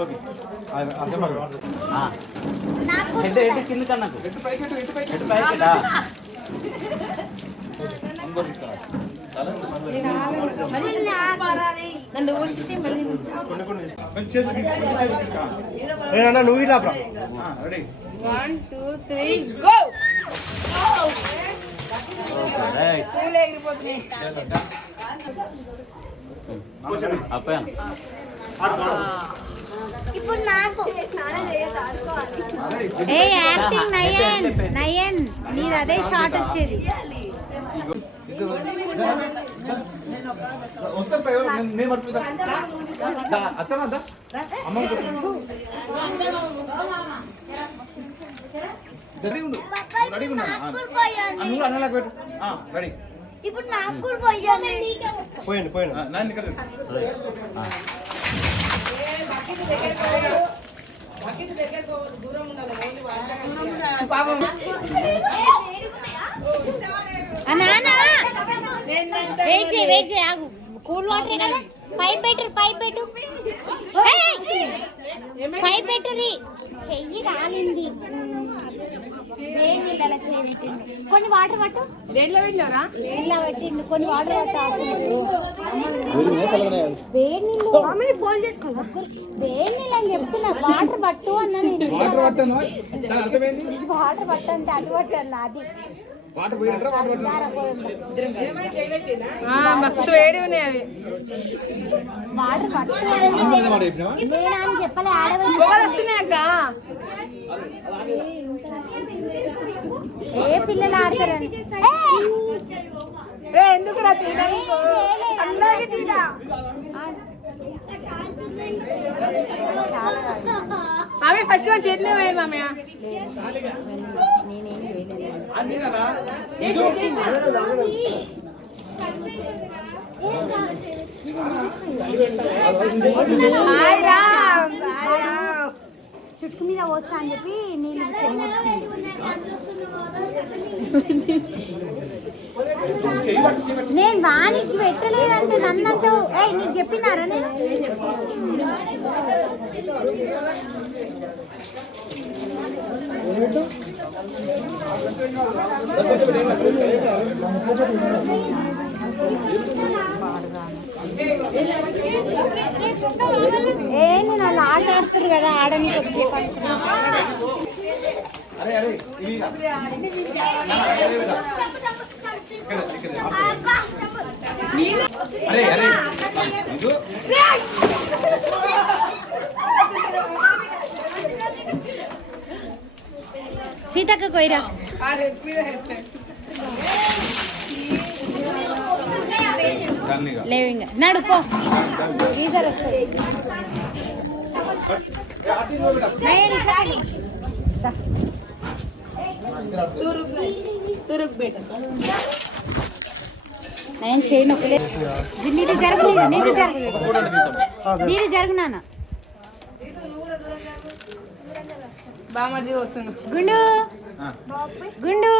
okay head కింద కన్నాకు head పైకి నువ్వు ఇట్లా రెడీ 1 2 3 గో ఇప్పుడు నాకు ఏ యాక్టింగ్ నయన్ నయన్ నీది అదే షాట్ వచ్చేది నేను పడుతుందా అత్తనా అమ్మ రెడీ ఉండు రెడీ ఉన్నాను నువ్వు అన్నలాగా పెట్టు రెడీ ఇప్పుడు నాకు కూడా పోయాలి పోయండి పోయండి నాన్న ఇక్కడ వెయిట్ చేయి ఆగు కూల్ వాటర్ కదా పైప్ పెట్టు చెయ్యి రాలింది వేడి నీళ్ళ చెయ్యి పెట్టింది కొన్ని వాటర్ పట్టు దేంట్లో పెట్టినారా నీళ్ళ పెట్టింది కొన్ని వాటర్ పట్టు వేడి నీళ్ళు ఫోన్ చేసుకో వేడి నీళ్ళు అని చెప్తున్నా వాటర్ పట్టు అన్నా నేను వాటర్ పట్టను దాని అర్థమైంది వాటర్ పట్టు అంటే అటు పట్టు అన్న అది వాటర్ పోయిండ్రా వాటర్ మస్తు వేడి ఉన్నాయి అవి వాటర్ పట్టు నేనా అని చెప్పలే పొగలు వస్తున్నాయి అక్క ఏ పిల్లలు ఆడతారని ఎందుకు రా ఆమె ఫస్ట్ చేతిలో వేయాలి మామయ్య చుట్టు మీద పోస్తా అని చెప్పి నీళ్ళు నేను వానికి పెట్టలేదంటే నన్నట్టు నీకు చెప్పినారా నేను నేను అలా ఆట ఆడుతారు కదా ఆడని అరే అరే అరే అరే సీతక్క కొయ్యరా లేవు ఇంకా నడుపో గీజర్ వస్తుంది నేను చేయను నీది జరగలేదు నీది జరుగునా బామర్ది వస్తుంది గుండు గుండు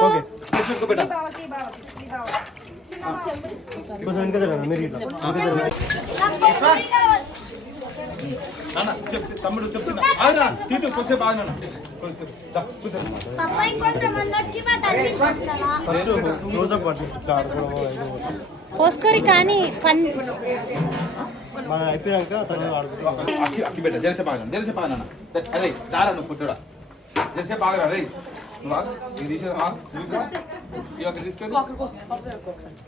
తమ్ముడు చెప్తున్నా సీటు కొంచెం బాగా పోసుకోరి కానీ పని అయిపోయాక అక్కి పెట్ట జలసే బాగా అరే దారా నువ్వు పుట్టుడా జలసే బాగా రే నువ్వు తీసేదా తీసుకొని